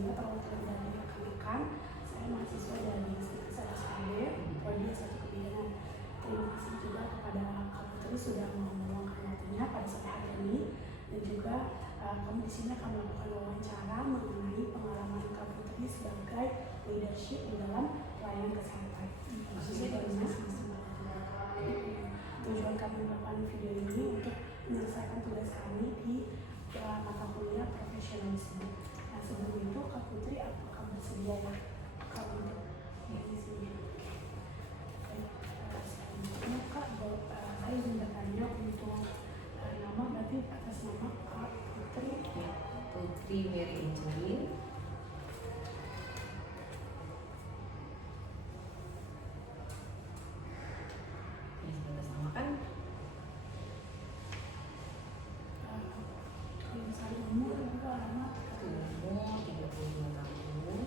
sehingga kalau dari rekan-rekan, saya mahasiswa dari SPKD, Prodi S1 Kebidanan. Terima kasih juga kepada Kak Putri sudah meluangkan waktunya pada sore hari ini, dan juga kami di sini akan melakukan wawancara mengenai pengalaman Kak Putri sebagai leadership di dalam pelayanan kesehatan. Tujuan kami melakukan video ini untuk menyelesaikan tugas kami di mata kuliah profesionalisme. Nah, sebelum itu Kak Putri, apakah bersedia ya Kak untuk di sini? Selanjutnya Kak, saya ingin bertanya untuk nama, berarti atas nama Kak Putri. Putri Mary Angelin. Umur 32 tahun.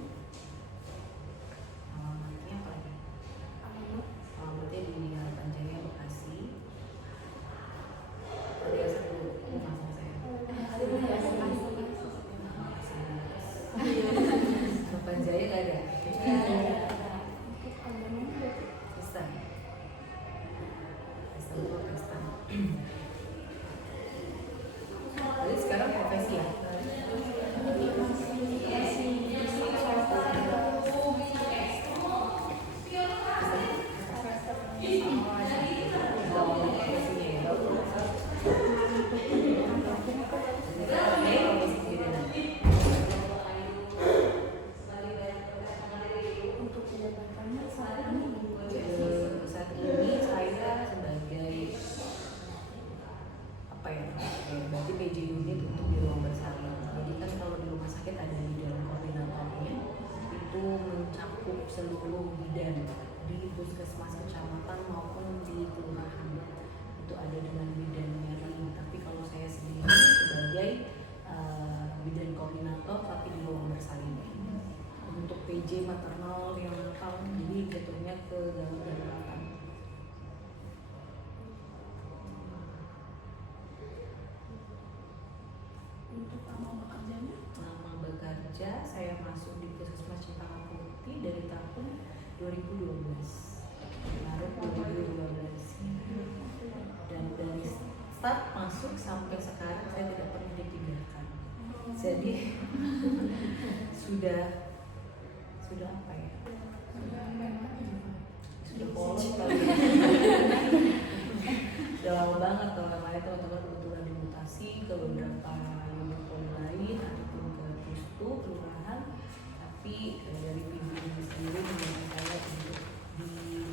Alamatnya apa ya? Alamatnya di Harapan Jaya, Bekasi. Tadi ya satu rumah sama saya. Harapan Jaya nggak ada. Kristen. Jadi sekarang profesi ya? Untuk jabatannya saat ini saya sebagai apa ya? Berarti PJ unit untuk di ruang bersalin. Jadi kan kalau di rumah sakit ada bidan koordinatornya, itu mencakup seluruh bidan di puskesmas kecamatan maupun di kelurahan. Itu ada dengan bidannya. Tapi kalau saya sendiri sebagai bidan koordinator tapi di ruang bersalin. Untuk PJ maternal yang nakal, jadi jatuhnya ke dalam-dalam. untuk nama bekerjanya? Nama bekerja saya masuk di Puskesmas Cempaka Putih dari tahun 2012, Maret 2012, dan dari start masuk sampai sekarang saya tidak pernah dipindahkan. Jadi sudah apa ya? Sudah polos kali. Sudah lama banget kalau namanya teman-teman kebetulan dimutasi ke beberapa unit poli lain ataupun ke pustu kelurahan, tapi dari pimpinan sendiri meminta saya untuk di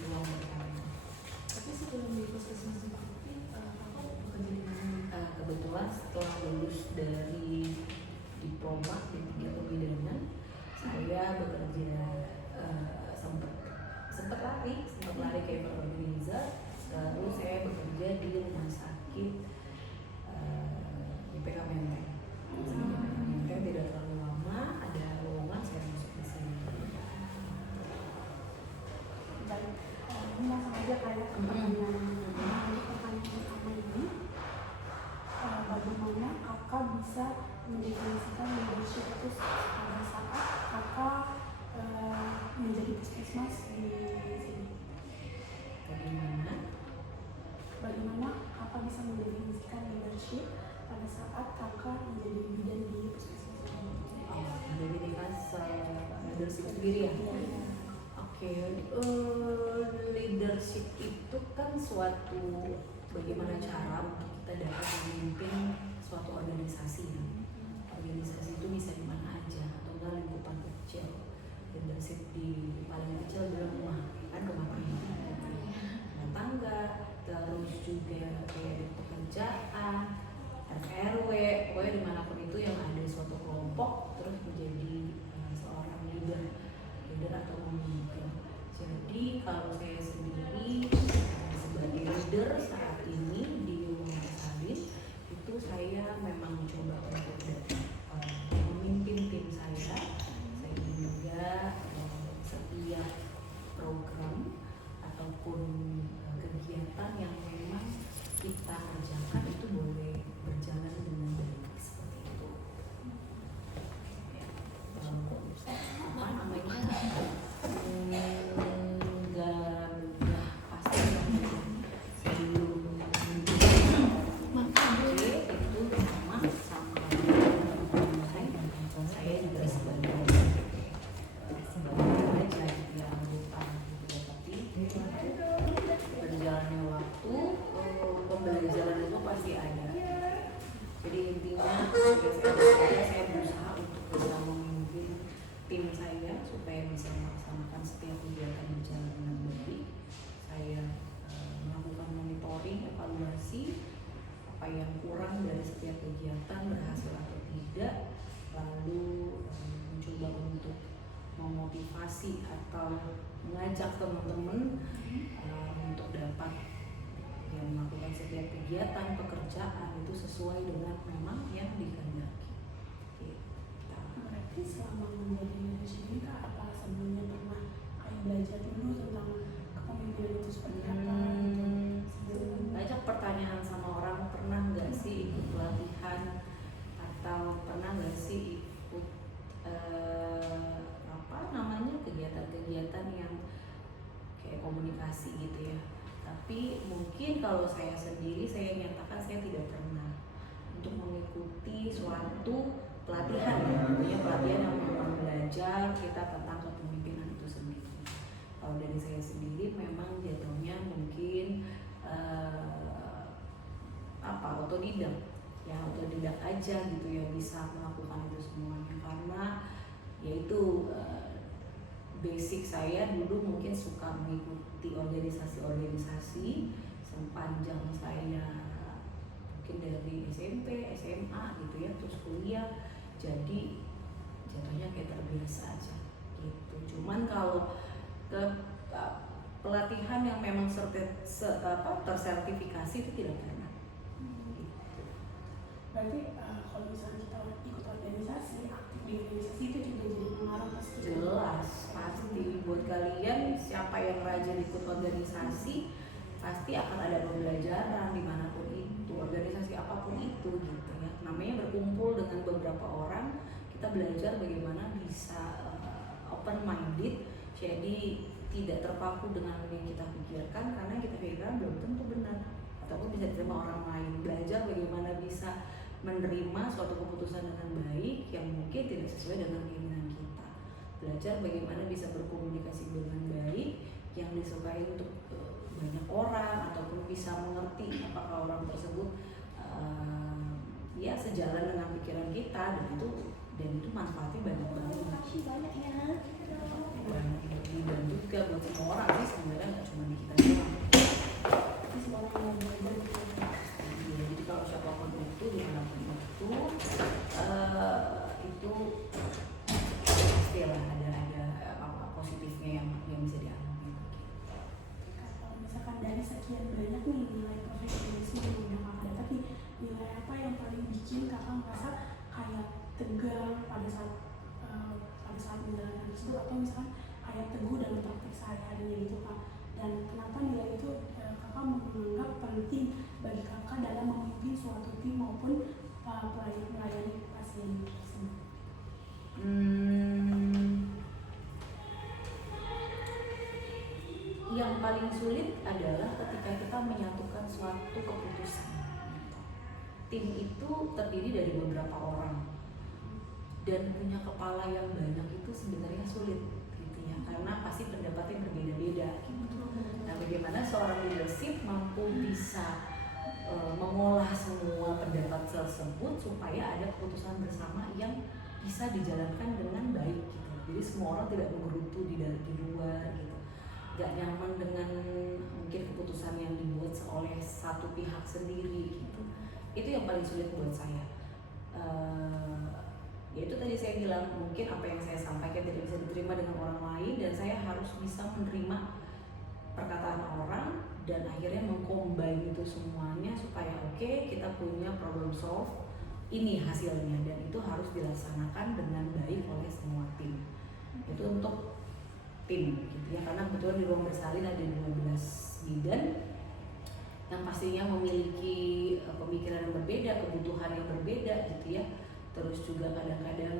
ruang berkarya. Tapi sebelum di puskesmas Putih, aku bekerja di mana? Kebetulan setelah lulus dari diploma D3 Kebidanan, saya bekerja sempat lari ke event organizer. Lalu saya bekerja di rumah sakit di PK Menteng. Menteng tidak terlalu lama, ada lowongan saya masuk di sini. Baik, ini langsung aja kayak pertanyaan pertama ini, bagaimana kakak bisa mendefinisikan leadership itu pada saat kakak menjadi puskesmas di sini? Bagaimana kakak bisa mendefinisikan leadership pada saat kakak menjadi bidan di puskesmas ini? Mendefinisikan leadership sendiri ya? Oke, leadership itu kan suatu bagaimana cara untuk kita dapat memimpin suatu organisasi. Organisasi itu bisa di mana aja atau enggak lingkupan kecil. Leadership di paling kecil adalah rumah, kan rumah tangga, terus juga kayak di pekerjaan, RW, pokoknya dimanapun itu yang ada suatu kelompok terus menjadi seorang leader atau pemimpin. Jadi kalau saya sendiri sebagai leader saat ini di rumah salin itu saya memang mencoba untuk memimpin motivasi atau mengajak teman-teman untuk dapat yang melakukan setiap kegiatan pekerjaan itu sesuai dengan memang yang dikehendaki. Berarti selama menjadi leader sendiri Kak, apa sebelumnya pernah kayak belajar dulu tentang kepemimpinan itu seperti apa? Banyak pertanyaan sama orang, pernah nggak sih ikut pelatihan atau pernah nggak sih ikut kegiatan-kegiatan yang kayak komunikasi gitu ya. Tapi mungkin kalau saya sendiri, saya nyatakan saya tidak pernah untuk mengikuti suatu pelatihan ya, tentunya pelatihan yang memang belajar kita tentang kepemimpinan itu sendiri. Kalau dari saya sendiri memang jatuhnya mungkin otodidak aja gitu ya, bisa melakukan itu semuanya karena yaitu basic saya dulu mungkin suka mengikuti organisasi-organisasi sepanjang saya mungkin dari SMP, SMA gitu ya, terus kuliah, jadi jatuhnya kayak terbiasa aja gitu. Cuman kalau ke pelatihan yang memang tersertifikasi itu tidak pernah. Gitu. Berarti kalau misalnya kita ikut organisasi, aktif di organisasi itu juga jadi pengaruh pasti. Jelas, pasti buat kalian siapa yang rajin ikut organisasi pasti akan ada pembelajaran dimanapun itu, organisasi apapun itu gitu ya. Namanya berkumpul dengan beberapa orang, kita belajar bagaimana bisa open minded, jadi tidak terpaku dengan yang kita pikirkan, karena yang kita pikirkan belum tentu benar ataupun bisa diterima orang lain. Belajar bagaimana bisa menerima suatu keputusan dengan baik yang mungkin tidak sesuai dengan keinginan kita. Belajar bagaimana bisa berkomunikasi dengan baik yang disukai untuk banyak orang, ataupun bisa mengerti apakah orang tersebut ya sejalan dengan pikiran kita, dan itu manfaatnya banyak banget. Makasih banyak ya. Dan juga buat semua orang sih sebenarnya, nggak cuma di kita doang. Semua orang yang belajar gitu. Jadi kalau siapapun itu dimanapun itu pastilah ada apa positifnya yang bisa dialami. Kalau misalkan dari sekian banyak nih nilai profesionalisme yang udah kakak dapat nih, nilai apa yang paling bikin kakak merasa kayak tegang pada saat menjalankan tersebut, atau misalkan kayak teguh dalam praktik sehari-harinya gitu Kak? Dan kenapa nilai itu kakak menganggap penting bagi kakak dalam memimpin suatu tim maupun melayani pasien tersebut? Yang paling sulit adalah ketika kita menyatukan suatu keputusan. Tim itu terdiri dari beberapa orang dan punya kepala yang banyak itu sebenarnya sulit gitu ya, karena pasti pendapatnya berbeda-beda gitu. Nah, bagaimana seorang leadership mampu bisa mengolah semua pendapat tersebut supaya ada keputusan bersama yang bisa dijalankan dengan baik gitu. Jadi semua orang tidak menggerutu di luar gitu, gak nyaman dengan mungkin keputusan yang dibuat oleh satu pihak sendiri gitu. Itu yang paling sulit buat saya. Yaitu tadi saya bilang, mungkin apa yang saya sampaikan tidak bisa diterima dengan orang lain, dan saya harus bisa menerima perkataan orang dan akhirnya mengcombine itu semuanya supaya oke, kita punya problem solve, ini hasilnya, dan itu harus dilaksanakan dengan baik oleh semua tim. Itu untuk tim gitu ya, karena kebetulan di ruang bersalin ada 12 bidan yang pastinya memiliki pemikiran yang berbeda, kebutuhan yang berbeda gitu ya. Terus juga kadang-kadang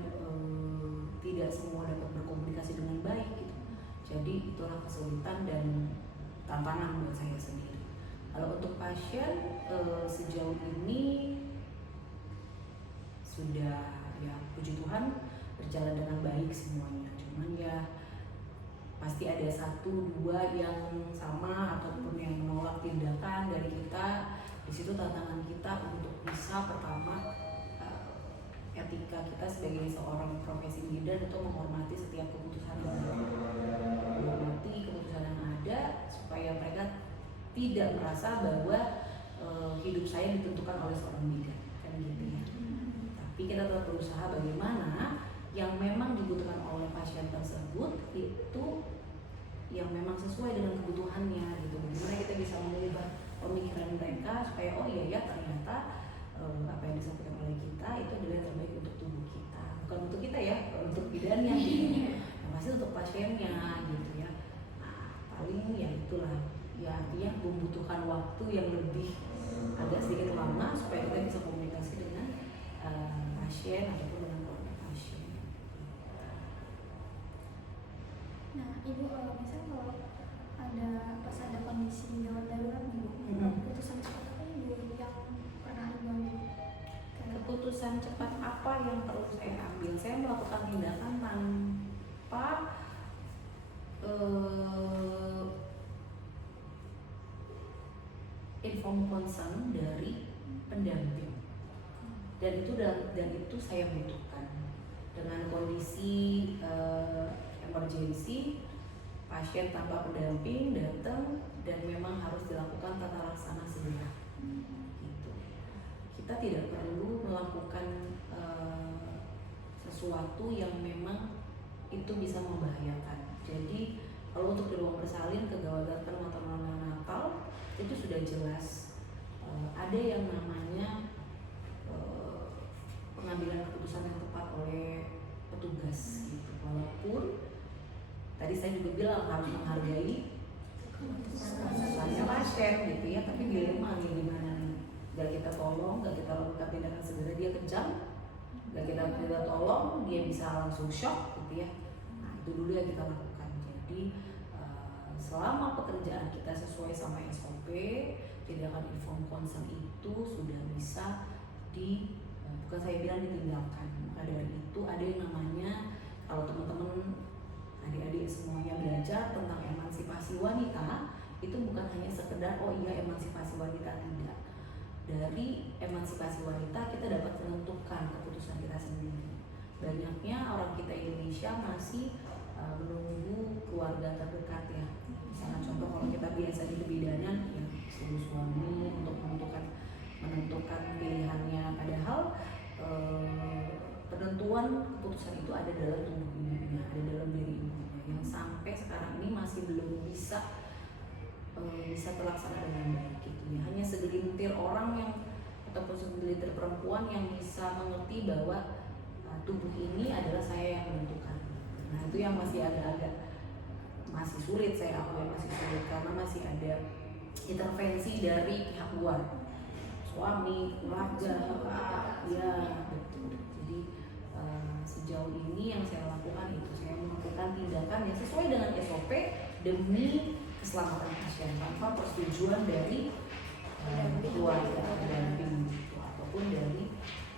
tidak semua dapat berkomunikasi dengan baik gitu. Jadi itulah kesulitan dan tantangan buat saya sendiri. Kalau untuk pasien sejauh ini sudah ya puji Tuhan berjalan dengan baik semuanya. Cuman ya pasti ada 1-2 yang sama ataupun yang menolak tindakan dari kita. Di situ tantangan kita untuk bisa pertama etika kita sebagai seorang profesi bidan itu menghormati setiap keputusan yang ada, menghormati keputusan yang ada supaya mereka tidak merasa bahwa hidup saya ditentukan oleh seorang bidan kan gitu ya. Tapi kita tetap berusaha bagaimana yang memang dibutuhkan oleh pasien tersebut itu yang memang sesuai dengan kebutuhannya gitu. Gimana kita bisa mengubah pemikiran mereka supaya oh iya ya ternyata apa yang disampaikan oleh kita itu adalah yang terbaik untuk tubuh kita, bukan untuk kita ya, untuk bidannya gitu. Nah, pasti untuk pasiennya gitu ya. Nah, paling ya itulah ya, artinya membutuhkan waktu yang lebih agak sedikit lama supaya kita bisa komunikasi dengan pasien ataupun dengan keluarga pasien. Nah, Ibu misalnya kalau pas ada kondisi gawat darurat nih Bu, keputusan cepat apa Ibu yang pernah Ibu ambil? Keputusan cepat apa yang perlu saya ambil? Saya melakukan tindakan tanpa inform consent dari pendamping, dan itu saya butuhkan dengan kondisi emergency, pasien tanpa pendamping datang dan memang harus dilakukan tata laksana segera. Gitu. Kita tidak perlu melakukan sesuatu yang memang itu bisa membahayakan. Jadi kalau untuk di ruang bersalin kegawat darurat maternal neonatal itu sudah jelas ada yang namanya pengambilan keputusan yang tepat oleh petugas gitu. Walaupun tadi saya juga bilang harus menghargai keputusannya pasien gitu ya, tapi dilema nih gimana nih, gak kita tolong, gak kita lakukan tindakan segera dia kejam, gak kita tolong dia bisa langsung shock gitu ya. Nah itu dulu yang kita lakukan. Jadi selama pekerjaan kita sesuai sama SOP, tindakan inform consent itu sudah bisa bukan saya bilang ditinggalkan. Maka dari itu ada yang namanya, kalau teman-teman adik-adik semuanya belajar tentang emansipasi wanita, itu bukan hanya sekedar oh iya emansipasi wanita, tidak. Dari emansipasi wanita kita dapat menentukan keputusan kita sendiri. Banyaknya orang kita Indonesia masih menunggu keluarga terdekat ya. Misalnya contoh kalau kita biasa di kebidanan ya suruh suami untuk menentukan pilihannya, padahal penentuan keputusan itu ada dalam tubuh ibunya, ada dalam diri ibunya, yang sampai sekarang ini masih belum bisa terlaksana dengan baik gitu ya. Hanya segelintir orang yang ataupun segelintir perempuan yang bisa mengerti bahwa tubuh ini adalah saya yang menentukan. Nah itu yang masih agak-agak masih sulit, saya akui masih sulit karena masih ada intervensi dari pihak luar, suami, keluarga, ya betul. Jadi sejauh ini yang saya lakukan itu saya melakukan tindakan yang sesuai dengan SOP demi keselamatan pasien tanpa persetujuan dari keluarga pendamping ataupun dari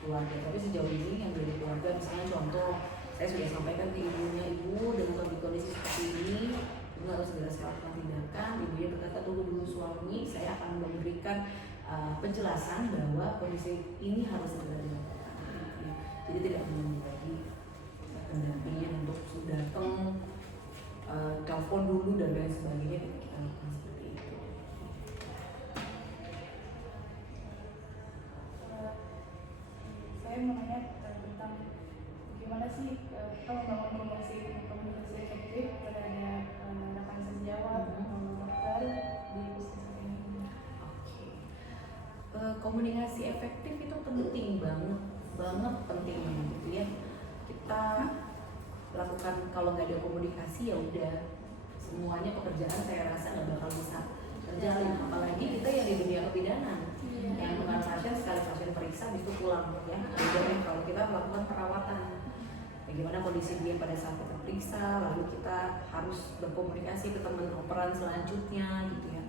keluarga. Tapi sejauh ini yang dari keluarga, misalnya contoh saya sudah sampaikan ke ibunya, ibu dengan kondisi seperti ini ibu harus segera saya lakukan tindakan. Ibunya berkata tunggu dulu suami, saya akan memberikan penjelasan bahwa kondisi ini harus segera dilakukan. Jadi tidak menunggu lagi pendampingnya untuk datang telepon dulu dan lain sebagainya, kita lakukan seperti itu. Saya mau nanya tentang gimana sih kita membangun komunikasi efektif terhadap rekan sejawat, dokter di puskesmas ini. Oke. Komunikasi efektif itu penting banget penting gitu ya. Kita lakukan, kalau nggak ada komunikasi ya udah semuanya pekerjaan saya rasa nggak bakal bisa terjalin, apalagi kita yang di dunia kebidanan yang bukan pasien, sekali pasien periksa habis itu pulang ya. Jadi kalau kita melakukan perawatan, bagaimana kondisi dia pada saat kita periksa, lalu kita harus berkomunikasi ke teman operan selanjutnya gitu ya.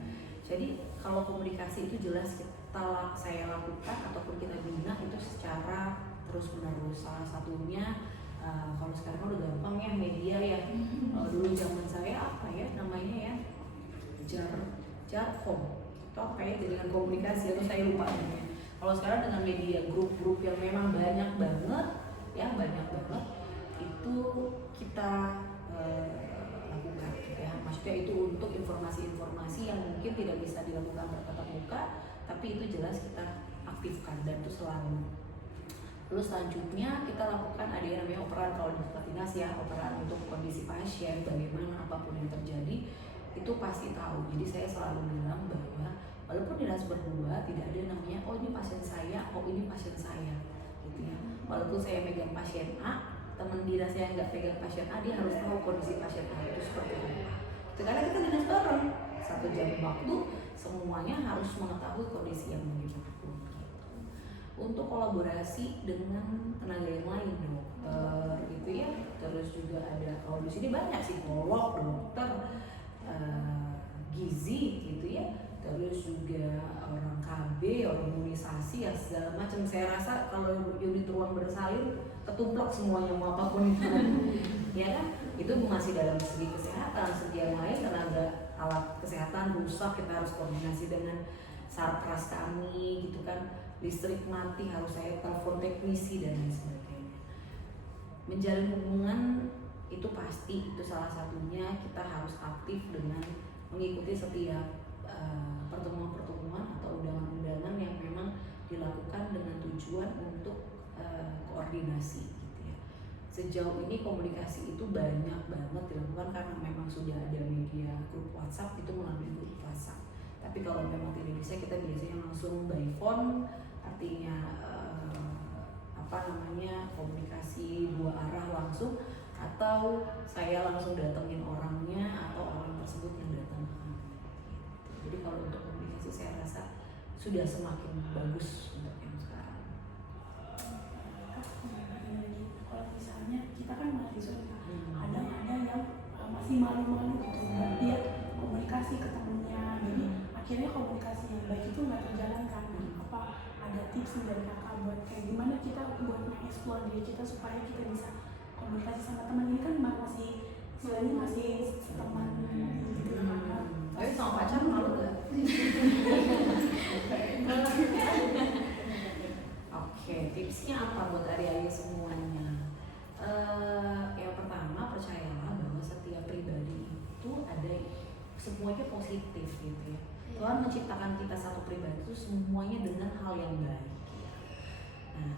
Jadi kalau komunikasi itu jelas saya lakukan ataupun kita bina itu secara terus menerus. Salah satunya kalau sekarang udah gampang ya media ya. Dulu zaman saya apa ya namanya ya, jarkom atau kayak dengan komunikasi, atau saya lupa namanya. Kalau sekarang dengan media grup-grup yang memang banyak banget itu kita lakukan ya. Maksudnya itu untuk informasi-informasi yang mungkin tidak bisa dilakukan bertatap muka, tapi itu jelas kita aktifkan dan itu selalu. Lalu selanjutnya kita lakukan ada yang namanya operan, kalau di tempat dinas ya, operan untuk kondisi pasien, bagaimana apapun yang terjadi itu pasti tahu. Jadi saya selalu bilang bahwa walaupun dinas berdua, tidak ada namanya oh ini pasien saya, oh ini pasien saya gitu ya. Walaupun saya megang pasien A, teman dinas saya nggak pegang pasien A, dia harus tahu kondisi pasien A itu seperti apa gitu. Karena kita dinas bareng 1 jam waktu, semuanya harus mengetahui kondisi yang begitu. Untuk kolaborasi dengan tenaga yang lain, dokter gitu ya, terus juga ada kalau di sini banyak psikolog, dokter, gizi gitu ya, terus juga orang KB, orang imunisasi ya segala macam. Saya rasa kalau unit ruang bersalin ketumplak semuanya mau apapun itu ya kan, itu masih dalam segi kesehatan. Segi yang lain tenaga alat kesehatan rusak, kita harus koordinasi dengan sarpras kami gitu kan, listrik mati harus saya telepon teknisi dan lain sebagainya. Menjalin hubungan itu pasti, itu salah satunya kita harus aktif dengan mengikuti setiap pertemuan-pertemuan atau undangan-undangan yang memang dilakukan dengan tujuan untuk koordinasi gitu ya. Sejauh ini komunikasi itu banyak banget dilakukan karena memang sudah ada media grup WhatsApp, itu melalui grup WhatsApp. Tapi kalau memang tidak bisa, kita biasanya langsung by phone, artinya komunikasi 2 arah langsung, atau saya langsung datengin orangnya atau orang tersebut yang datang ke kami. Jadi kalau untuk komunikasi saya rasa sudah semakin bagus untuk yang sekarang. Kalau misalnya kita kan mahasiswa, kadang ada yang masih malu-malu gitu buat dia komunikasi ke temennya, jadi akhirnya komunikasi yang baik itu nggak terjalankan. Apa ada tips dari kakak buat kayak gimana kita buat mengeksplor diri kita supaya kita bisa komunikasi sama teman? Ini kan masih istilahnya masih teman gitu kan. Tapi sama pacar malu gak? Oke, tipsnya apa buat adik-adik semuanya? Yang pertama, percayalah bahwa setiap pribadi itu ada semuanya positif gitu ya. Tuhan menciptakan kita satu pribadi itu semuanya dengan hal yang baik. Nah,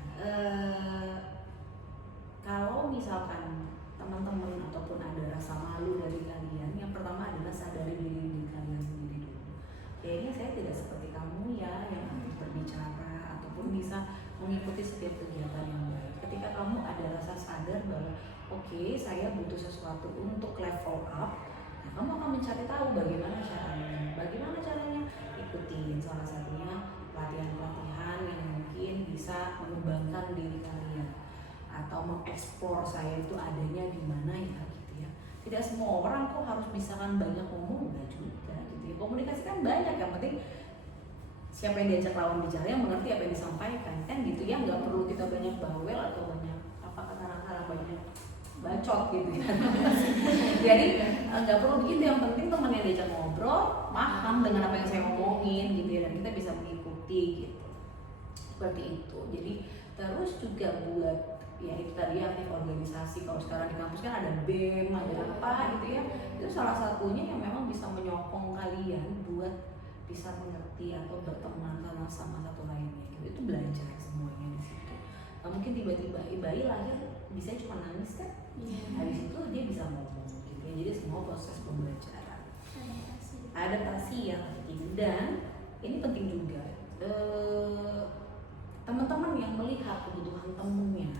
kalau misalkan teman-teman ataupun ada rasa malu dari kalian, yang pertama adalah sadari diri kalian sendiri dulu. Kayaknya saya tidak seperti kamu ya, yang aktif berbicara ataupun bisa mengikuti setiap kegiatan yang baik. Ketika kamu ada rasa sadar bahwa oke, saya butuh sesuatu untuk level up, nah, kamu akan mencari tahu bagaimana caranya. Bagaimana caranya? Ikutin salah satunya pelatihan-pelatihan yang mungkin bisa mengembangkan diri kalian atau mengeksplor saya itu adanya di mana ya gitu ya. Tidak semua orang kok harus misalkan banyak ngomong, enggak juga gitu ya. Komunikasi kan banyak, yang penting siapa yang diajak lawan bicara yang mengerti apa yang disampaikan kan gitu ya. Nggak perlu kita banyak bawel atau banyak apa kata-kata banyak bacot gitu ya. Jadi nggak perlu begitu, yang penting teman yang diajak ngobrol paham dengan apa yang saya omongin gitu ya, dan kita bisa mengikuti gitu. Seperti itu. Jadi terus juga buat ya itu tadi aktif organisasi. Kalau sekarang di kampus kan ada BEM, ada apa gitu ya, itu salah satunya yang memang bisa menyokong kalian buat bisa mengerti atau berteman sama satu lainnya gitu. Itu belajar semuanya di situ. Nah, mungkin tiba-tiba bayi lahir bisa cuma nangis kan, habis itu dia bisa ngomong gitu ya. Jadi semua proses pembelajaran, adaptasi yang penting. Dan ini penting juga, teman-teman yang melihat kebutuhan temennya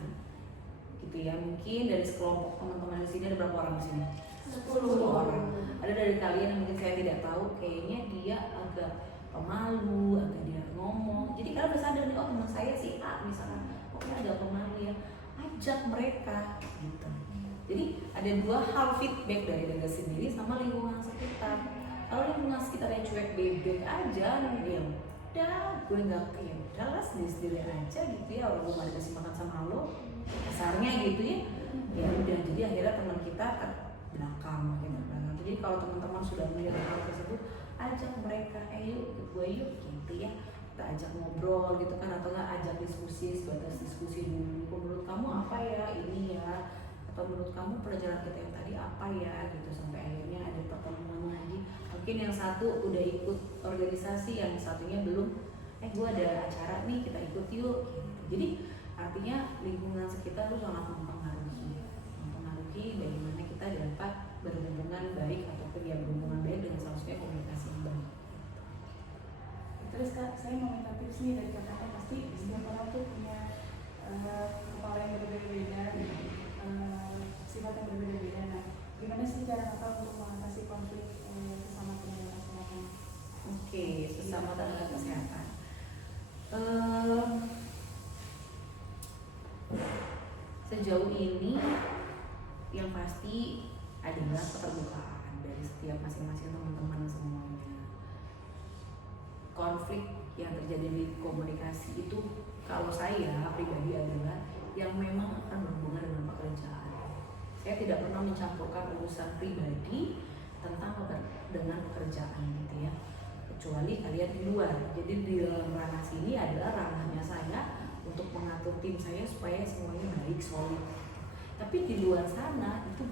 gitu ya. Mungkin dari sekelompok teman-teman di sini ada berapa orang di sini? 10 orang. Ada dari kalian yang mungkin saya tidak tahu, kayaknya dia agak pemalu, agak dia ngomong. Jadi kalian udah sadar nih, oh teman saya si A misalkan, oke agak pemalu ya, ajak mereka gitu. Jadi ada 2 hal feedback dari diri sendiri sama lingkungan sekitar. Kalau lingkungan sekitarnya cuek bebek aja, ya udah gue nggak kayak udahlah sendiri aja gitu ya, orang gue nggak dikasih makan sama lo, kasarnya gitu ya. Ya udah, jadi akhirnya teman kita belakang makin belakang. Jadi kalau teman-teman sudah melihat hal tersebut, ajak mereka, yuk ikut gue yuk gitu ya, kita ajak ngobrol gitu kan, atau nggak ajak diskusi, sebatas diskusi dulu. Menurut kamu apa ya ini ya, atau menurut kamu pelajaran kita yang tadi apa ya gitu, sampai akhirnya ada pertemuan lagi. Mungkin yang satu udah ikut organisasi, yang satunya belum, gue ada acara nih kita ikut yuk gitu. Jadi artinya lingkungan sekitar itu sangat mempengaruhi bagaimana kita dapat berhubungan baik ataupun ya berhubungan baik dengan seharusnya komunikasi yang baik. Terus Kak, saya mau minta tips nih dari Kakak. Pasti setiap orang tuh punya kepala yang berbeda-beda, sifat yang berbeda-beda. Nah, gimana sih cara Kakak untuk mengatasi konflik sesama tenaga kesehatan? Oke, sesama tenaga kesehatan. Sejauh ini yang pasti adalah keterbukaan dari setiap masing-masing teman-teman semuanya. Konflik yang terjadi di komunikasi itu kalau saya pribadi adalah yang memang akan berhubungan dengan pekerjaan. Saya tidak pernah mencampurkan urusan pribadi dengan pekerjaan gitu ya, kecuali kalian di luar. Jadi di dalam ranah sini adalah ranahnya saya untuk mengatur tim saya supaya semuanya baik, solid. Tapi di luar sana itu